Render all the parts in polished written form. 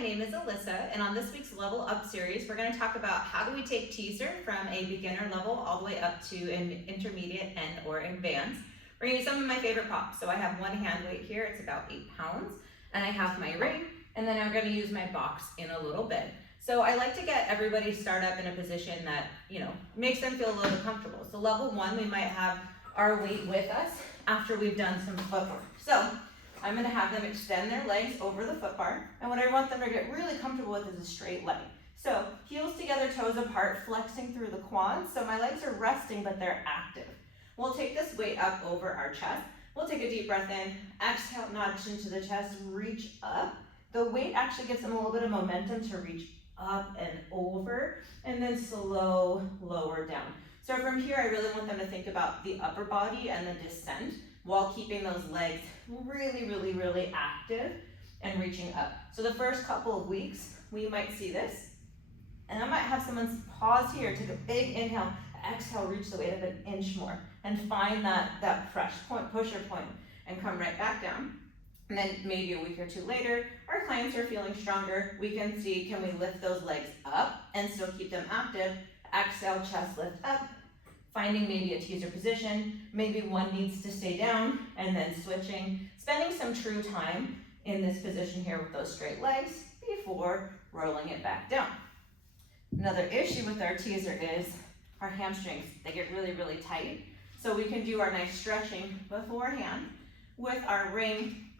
my name is Alyssa, and on this week's Level Up series, we're going to talk about how do we take teaser from a beginner level all the way up to an intermediate and or advanced. We're going to use some of my favorite props. So I have one hand weight here, it's about 8 pounds, and I have my ring, and then I'm going to use my box in a little bit. So I like to get everybody start up in a position that, makes them feel a little bit comfortable. So level 1, we might have our weight with us after we've done some footwork. So I'm going to have them extend their legs over the footbar, and what I want them to get really comfortable with is a straight leg. So heels together, toes apart, flexing through the quads. So my legs are resting, but they're active. We'll take this weight up over our chest. We'll take a deep breath in, exhale, nudge into the chest, reach up. The weight actually gives them a little bit of momentum to reach up and over, and then slow, lower down. So from here, I really want them to think about the upper body and the descent while keeping those legs really, really, really active and reaching up. So the first couple of weeks, we might see this, and I might have someone pause here, take a big inhale, exhale, reach the weight up an inch more, and find that fresh point, pusher point, and come right back down. And then maybe a week or two later, our clients are feeling stronger. We can see, can we lift those legs up and still keep them active? Exhale, chest lift up, finding maybe a teaser position. Maybe one needs to stay down, and then switching, spending some true time in this position here with those straight legs before rolling it back down. Another issue with our teaser is our hamstrings. They get really, really tight. So we can do our nice stretching beforehand with our ring,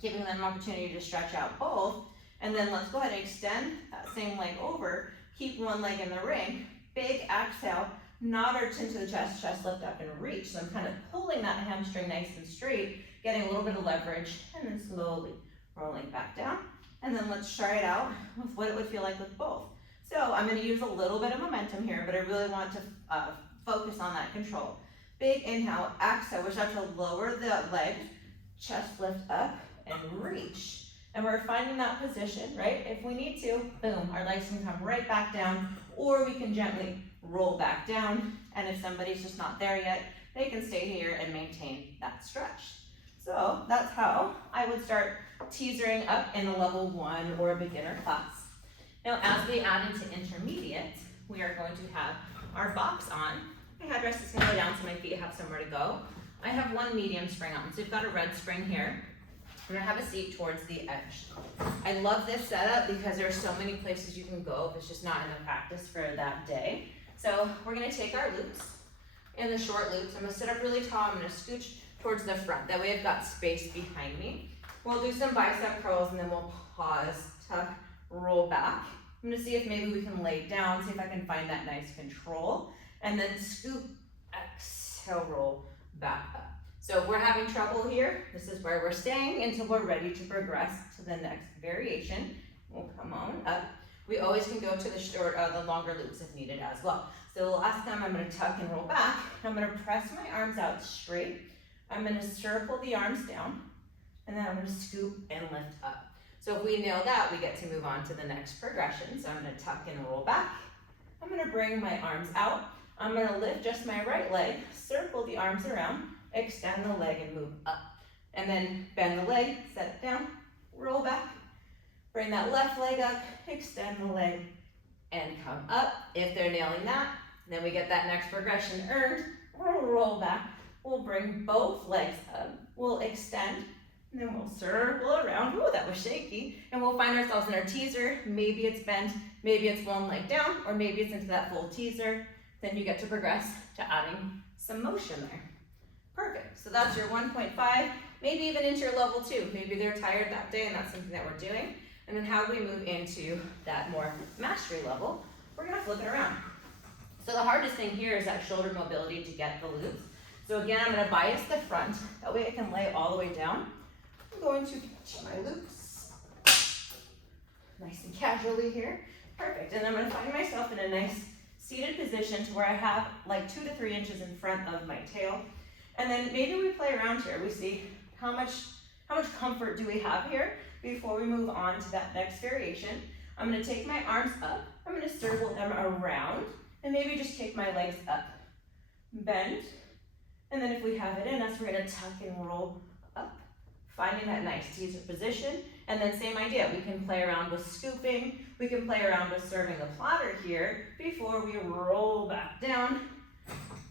giving them an opportunity to stretch out both. And then let's go ahead and extend that same leg over, keep one leg in the ring, big exhale, nod our chin to the chest, chest lift up and reach. So I'm kind of pulling that hamstring nice and straight, getting a little bit of leverage, and then slowly rolling back down. And then let's try it out with what it would feel like with both. So I'm going to use a little bit of momentum here, but I really want to focus on that control. Big inhale, exhale, we start to lower the legs, chest lift up and reach. And we're finding that position, right? If we need to, boom, our legs can come right back down, or we can gently roll back down. And if somebody's just not there yet, they can stay here and maintain that stretch. So that's how I would start teasering up in a level 1 or a beginner class. Now, as we add into intermediate, we are going to have our box on. My headrest is going to go down so my feet have somewhere to go. I have one medium spring on, so we've got a red spring here. I'm gonna have a seat towards the edge. I love this setup because there are so many places you can go if it's just not enough practice for that day. So we're gonna take our loops, and the short loops, I'm gonna sit up really tall, I'm gonna scooch towards the front. That way I've got space behind me. We'll do some bicep curls, and then we'll pause, tuck, roll back. I'm gonna see if maybe we can lay down, see if I can find that nice control, and then scoop, exhale, roll back up. So if we're having trouble here, this is where we're staying until we're ready to progress to the next variation. We'll come on up. We always can go to the longer loops if needed as well. So the last time I'm gonna tuck and roll back. I'm gonna press my arms out straight. I'm gonna circle the arms down, and then I'm gonna scoop and lift up. So if we nail that, we get to move on to the next progression. So I'm gonna tuck and roll back. I'm gonna bring my arms out. I'm gonna lift just my right leg, circle the arms around, extend the leg and move up. And then bend the leg, set it down, roll back. Bring that left leg up, extend the leg, and come up. If they're nailing that, then we get that next progression earned. We'll roll back. We'll bring both legs up. We'll extend, and then we'll circle around. Ooh, that was shaky. And we'll find ourselves in our teaser. Maybe it's bent, maybe it's one leg down, or maybe it's into that full teaser. Then you get to progress to adding some motion there. Perfect, so that's your 1.5, maybe even into your level 2. Maybe they're tired that day and that's something that we're doing. And then how do we move into that more mastery level? We're gonna flip it around. So the hardest thing here is that shoulder mobility to get the loops. So again, I'm gonna bias the front, that way I can lay all the way down. I'm going to catch my loops, nice and casually here. Perfect, and I'm gonna find myself in a nice seated position to where I have like 2 to 3 inches in front of my tail. And then maybe we play around here. We see how much comfort do we have here before we move on to that next variation. I'm gonna take my arms up. I'm gonna circle them around and maybe just take my legs up. Bend. And then if we have it in us, we're gonna tuck and roll up, finding that nice teaser position And then same idea, we can play around with scooping, we can play around with serving a platter here before we roll back down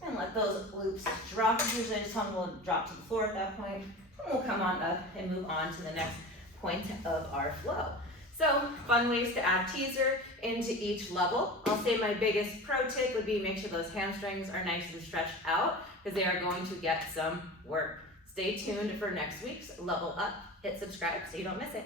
and let those glutes drop. Usually I just want them to drop to the floor at that point. And we'll come on up and move on to the next point of our flow. So fun ways to add teaser into each level. I'll say my biggest pro tip would be make sure those hamstrings are nice and stretched out because they are going to get some work. Stay tuned for next week's Level Up. Hit subscribe so you don't miss it.